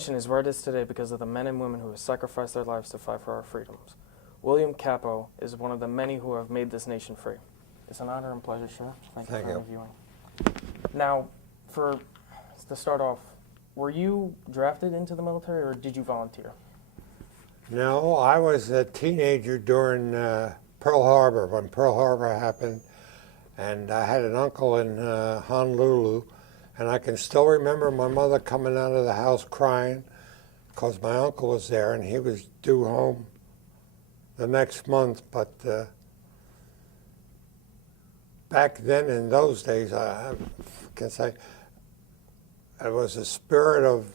nation is where it is today because of the men and women who have sacrificed their lives to fight for our freedoms. William Capo is one of the many who have made this nation free. It's an honor and pleasure, sir. Thank you for interviewing. Now, to start off, were you drafted into the military or did you volunteer? No, I was a teenager during Pearl Harbor, when Pearl Harbor happened, and I had an uncle in Honolulu, and I can still remember my mother coming out of the house crying because my uncle was there and he was due home the next month. But back then, in those days, I can say it was a spirit of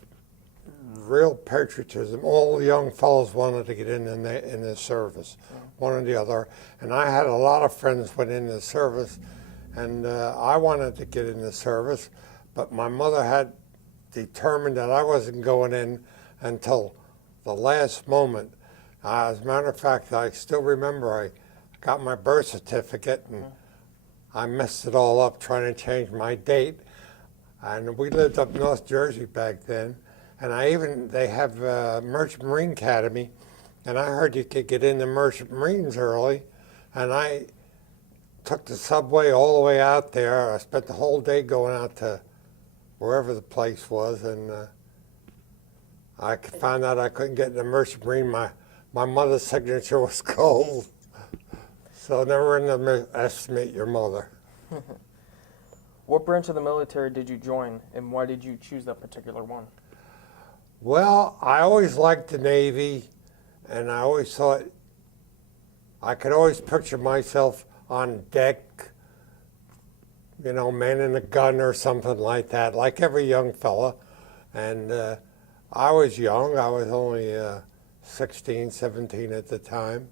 real patriotism. All the young fellows wanted to get in the service, one or the other. And I had a lot of friends went in the service, and I wanted to get in the service, but my mother had determined that I wasn't going in until the last moment. As a matter of fact, I still remember I got my birth certificate, and I messed it all up trying to change my date. And we lived up North Jersey back then. And they have Merchant Marine Academy, and I heard you could get into Merchant Marines early, and I took the subway all the way out there. I spent the whole day going out to wherever the place was, and I found out I couldn't get in the Merchant Marine. My mother's signature was gold, so never underestimate your mother. What branch of the military did you join, and why did you choose that particular one? Well, I always liked the Navy, and I always thought I could always picture myself on deck, you know, manning a gun or something like that, like every young fella. And I was young. I was only 16, 17 at the time,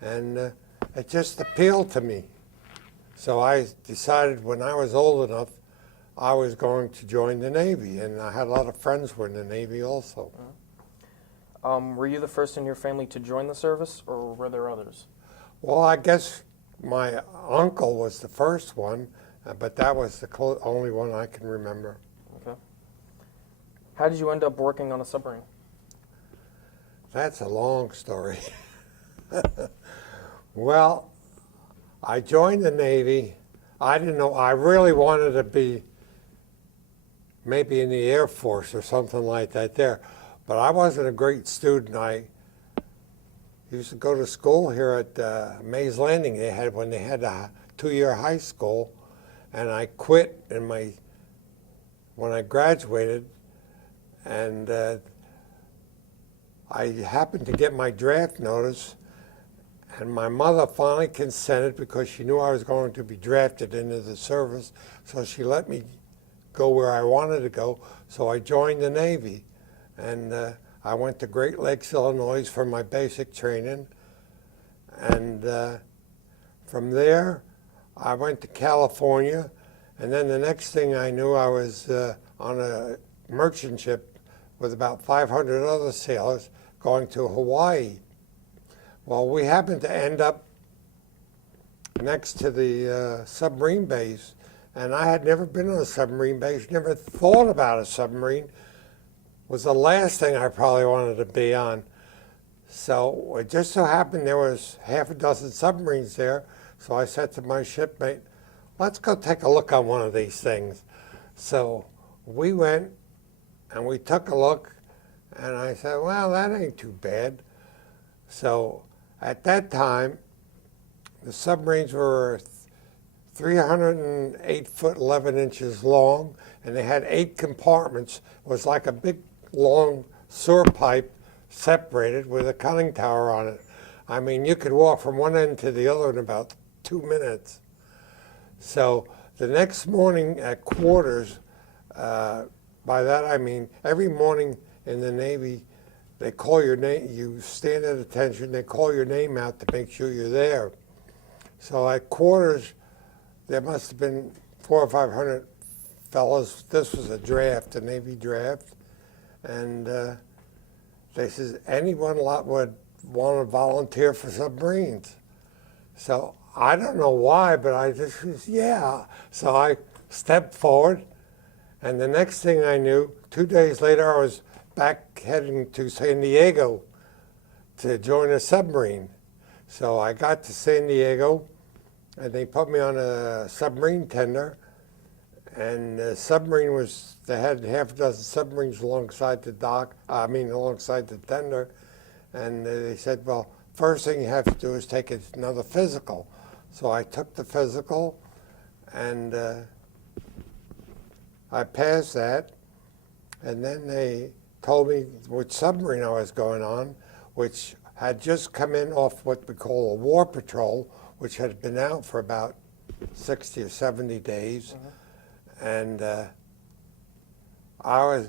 and it just appealed to me. So I decided when I was old enough, I was going to join the Navy, and I had a lot of friends who were in the Navy also. Were you the first in your family to join the service, or were there others? Well, I guess my uncle was the first one, but that was the only one I can remember. Okay. How did you end up working on a submarine? That's a long story. Well, I joined the Navy. I didn't know, I really wanted to be maybe in the Air Force or something like that there. But I wasn't a great student. I used to go to school here at Mays Landing. When they had a 2-year high school, and I quit when I graduated, and I happened to get my draft notice, and my mother finally consented because she knew I was going to be drafted into the service, so she let me go where I wanted to go. So I joined the Navy, and I went to Great Lakes, Illinois for my basic training, and from there I went to California, and then the next thing I knew I was on a merchant ship with about 500 other sailors going to Hawaii. Well, we happened to end up next to the submarine base, and I had never been on a submarine base, never thought about a submarine. It was the last thing I probably wanted to be on. So it just so happened there was half a dozen submarines there, so I said to my shipmate, let's go take a look on one of these things. So we went and we took a look, and I said, well, that ain't too bad. So at that time, the submarines were 308 foot 11 inches long, and they had 8 compartments. It was like a big long sewer pipe separated with a conning tower on it. I mean, you could walk from one end to the other in about 2 minutes. So the next morning at quarters, by that I mean every morning in the Navy, they call your name, you stand at attention, they call your name out to make sure you're there. So at quarters, there must have been 400 or 500 fellows. This was a draft, a Navy draft. And they says, anyone would want to volunteer for submarines. So I don't know why, but I just says, yeah. So I stepped forward, and the next thing I knew, 2 days later, I was back heading to San Diego to join a submarine. So I got to San Diego, and they put me on a submarine tender. And the submarine was, they had half a dozen submarines alongside the dock, alongside the tender. And they said, well, first thing you have to do is take another physical. So I took the physical, and I passed that. And then they told me which submarine I was going on, which had just come in off what we call a war patrol, which had been out for about 60 or 70 days. Mm-hmm. And I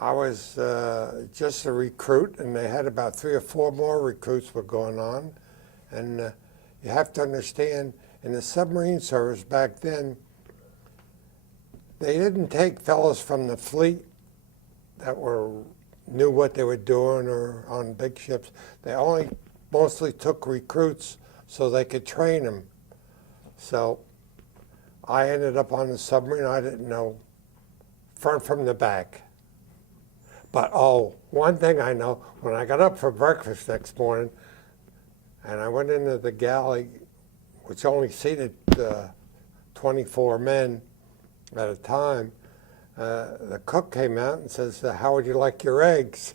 was just a recruit, and they had about 3 or 4 more recruits were going on. And you have to understand, in the submarine service back then, they didn't take fellows from the fleet that knew what they were doing or on big ships. They only mostly took recruits so they could train them. So I ended up on the submarine. I didn't know front from the back. But one thing I know, when I got up for breakfast next morning, and I went into the galley, which only seated 24 men at a time, the cook came out and says, how would you like your eggs?